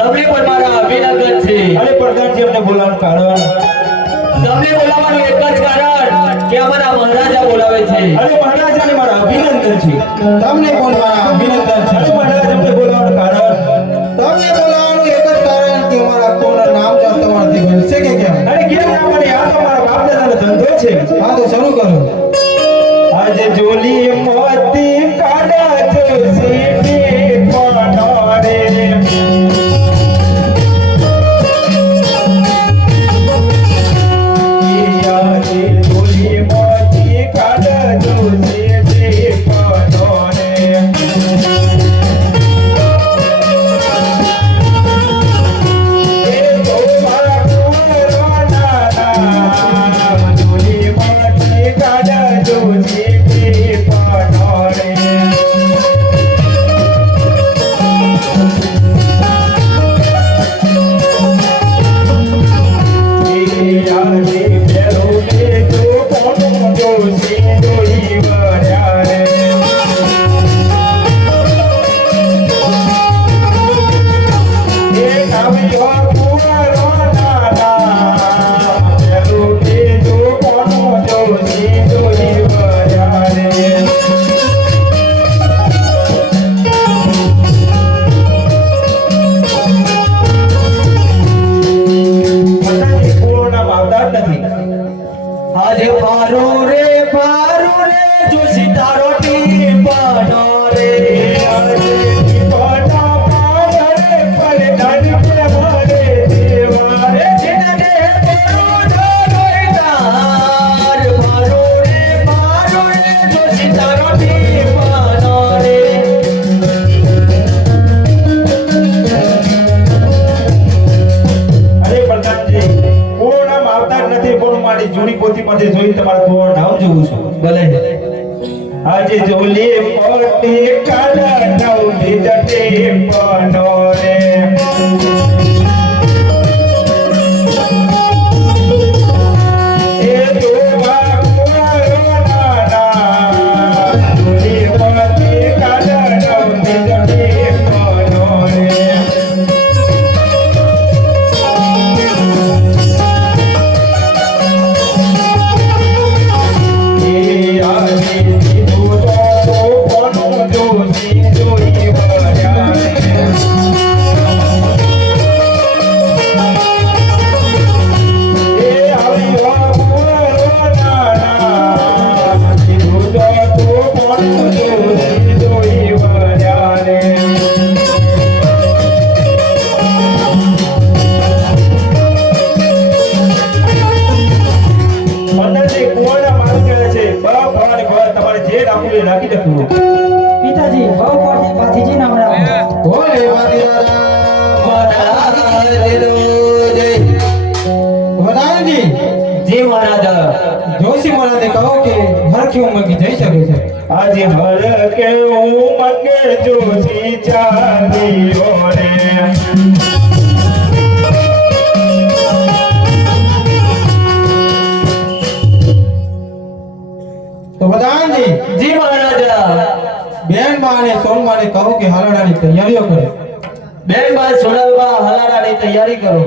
તમને બોલવાના અભિનંદન છે. અરે મહારાજ અમને બોલાવવાનું કારણ? તમને બોલાવવાનું એક જ કારણ કે અમારા કોના નામ તમારાથી બનશે કે કેમ? અરે કેમ ના બને? આ તો મારા બાપ દાદાનો ધંધો છે. હા તો શરૂ કરો. આજે જોલી મોતી કાઢા જોશી પનારે જૂની પોથી માંથી જોઈ તમારા થોડું નામ જોઉં છું. ભલે આજે જોલી પોતી કાઢા નવલી જટે પનોરે એ જોવા કુવારો નાના જોલી પોતી કાઢા નવલી જટે પનોરે પિતાજી બહુ પાથીજી નામ રામ બોલે વડાલજી. જી મહારાજ. જોશી મહારાજે કહો કે હરખી ઉંમર જઈ શકે છે. આજે હર કે ઉમંગે જોશી ચાલીઓ રે તો વડાલજી. જી મહારાજ. બેન બા અને સોનબાને કહો કે હલાડાની તૈયારીઓ કરે. બેન બા સોનલબા હલાડાની તૈયારી કરો.